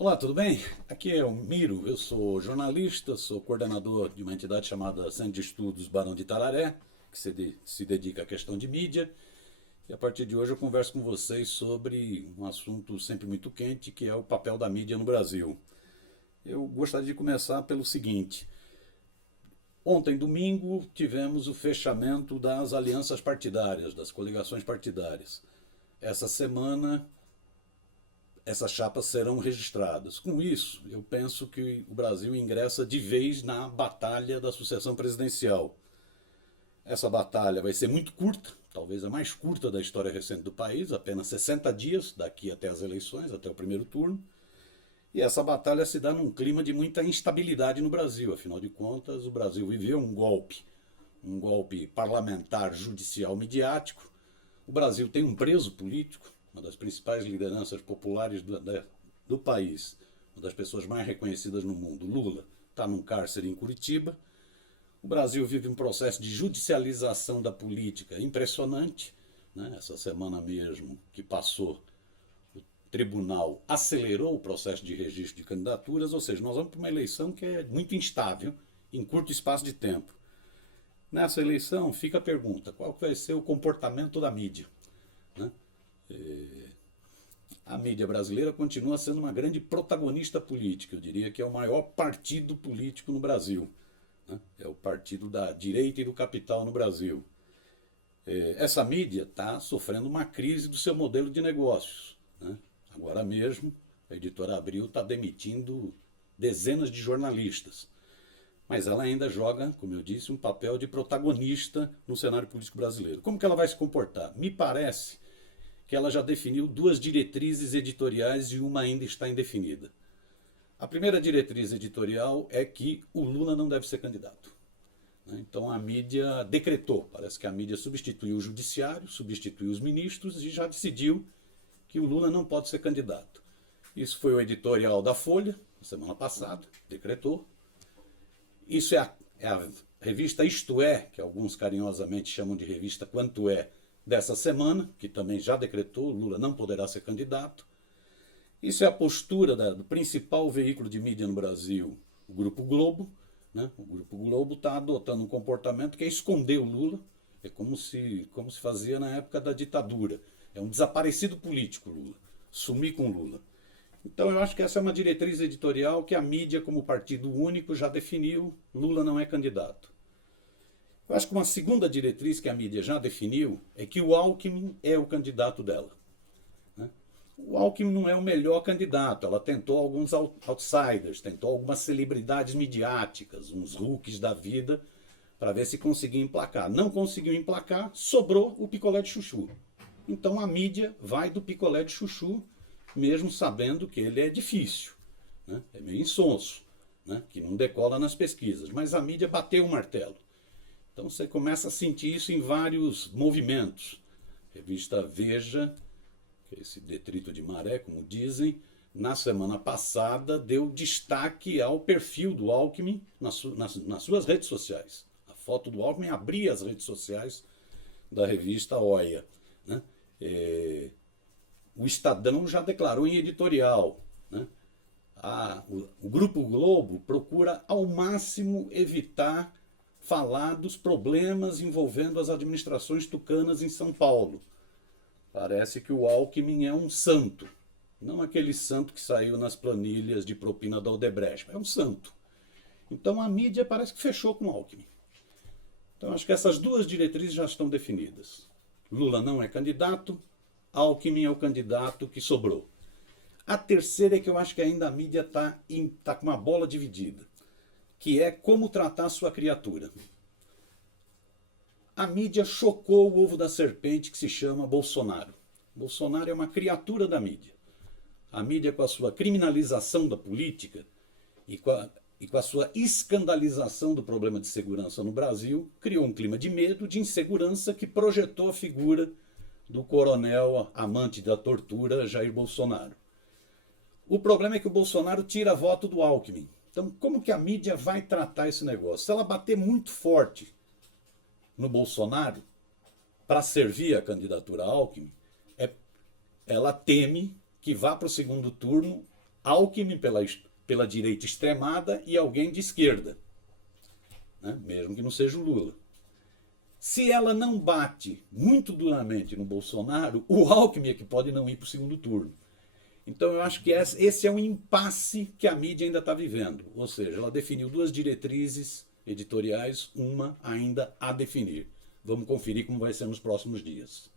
Olá, tudo bem? Aqui é o Miro, eu sou jornalista, sou coordenador de uma entidade chamada Centro de Estudos Barão de Itararé, que se dedica à questão de mídia, e a partir de hoje eu converso com vocês sobre um assunto sempre muito quente, que é o papel da mídia no Brasil. Eu gostaria de começar pelo seguinte: ontem, domingo, tivemos o fechamento das alianças partidárias, das coligações partidárias. Essa semana essas chapas serão registradas. Com isso, eu penso que o Brasil ingressa de vez na batalha da sucessão presidencial. Essa batalha vai ser muito curta, talvez a mais curta da história recente do país, apenas 60 dias daqui até as eleições, até o primeiro turno. E essa batalha se dá num clima de muita instabilidade no Brasil. Afinal de contas, o Brasil viveu um golpe parlamentar, judicial, midiático. O Brasil tem um preso político, uma das principais lideranças populares do país, uma das pessoas mais reconhecidas no mundo, Lula, está num cárcere em Curitiba. O Brasil vive um processo de judicialização da política impressionante. Né? Essa semana mesmo que passou, o tribunal acelerou o processo de registro de candidaturas, ou seja, nós vamos para uma eleição que é muito instável, em curto espaço de tempo. Nessa eleição fica a pergunta: qual vai ser o comportamento da mídia? Né? A mídia brasileira continua sendo uma grande protagonista política. Eu diria que é o maior partido político no Brasil. Né? É o partido da direita e do capital no Brasil. Essa mídia está sofrendo uma crise do seu modelo de negócios. Né? Agora mesmo, a editora Abril está demitindo dezenas de jornalistas. Mas ela ainda joga, como eu disse, um papel de protagonista no cenário político brasileiro. Como que ela vai se comportar? Me parece que ela já definiu duas diretrizes editoriais e uma ainda está indefinida. A primeira diretriz editorial é que o Lula não deve ser candidato. Então a mídia decretou, parece que a mídia substituiu o judiciário, substituiu os ministros e já decidiu que o Lula não pode ser candidato. Isso foi o editorial da Folha, na semana passada, decretou. Isso é a revista Isto É, que alguns carinhosamente chamam de revista Quanto É, dessa semana, que também já decretou, Lula não poderá ser candidato. Isso é a postura do principal veículo de mídia no Brasil, o Grupo Globo. Né? O Grupo Globo está adotando um comportamento que é esconder o Lula, é como se fazia na época da ditadura. É um desaparecido político, Lula, sumir com Lula. Então eu acho que essa é uma diretriz editorial que a mídia, como partido único, já definiu: Lula não é candidato. Eu acho que uma segunda diretriz que a mídia já definiu é que o Alckmin é o candidato dela. Né? O Alckmin não é o melhor candidato. Ela tentou alguns outsiders, tentou algumas celebridades midiáticas, uns rookies da vida, para ver se conseguia emplacar. Não conseguiu emplacar, sobrou o picolé de chuchu. Então a mídia vai do picolé de chuchu, mesmo sabendo que ele é difícil. Né? É meio insonso, né? Que não decola nas pesquisas. Mas a mídia bateu o martelo. Então você começa a sentir isso em vários movimentos. Revista Veja, que é esse detrito de maré, como dizem, na semana passada deu destaque ao perfil do Alckmin nas suas redes sociais. A foto do Alckmin abria as redes sociais da revista Oia. Né? O Estadão já declarou em editorial. Né? O Grupo Globo procura ao máximo evitar falar dos problemas envolvendo as administrações tucanas em São Paulo. Parece que o Alckmin é um santo. Não aquele santo que saiu nas planilhas de propina da Odebrecht. É um santo. Então a mídia parece que fechou com o Alckmin. Então acho que essas duas diretrizes já estão definidas. Lula não é candidato, Alckmin é o candidato que sobrou. A terceira é que eu acho que ainda a mídia está com uma bola dividida, que é como tratar a sua criatura. A mídia chocou o ovo da serpente que se chama Bolsonaro. Bolsonaro é uma criatura da mídia. A mídia, com a sua criminalização da política e com a sua escandalização do problema de segurança no Brasil, criou um clima de medo, de insegurança, que projetou a figura do coronel amante da tortura Jair Bolsonaro. O problema é que o Bolsonaro tira voto do Alckmin. Então, como que a mídia vai tratar esse negócio? Se ela bater muito forte no Bolsonaro para servir a candidatura Alckmin, ela teme que vá para o segundo turno Alckmin pela direita extremada e alguém de esquerda, né? Mesmo que não seja o Lula. Se ela não bate muito duramente no Bolsonaro, o Alckmin é que pode não ir para o segundo turno. Então eu acho que esse é um impasse que a mídia ainda está vivendo. Ou seja, ela definiu duas diretrizes editoriais, uma ainda a definir. Vamos conferir como vai ser nos próximos dias.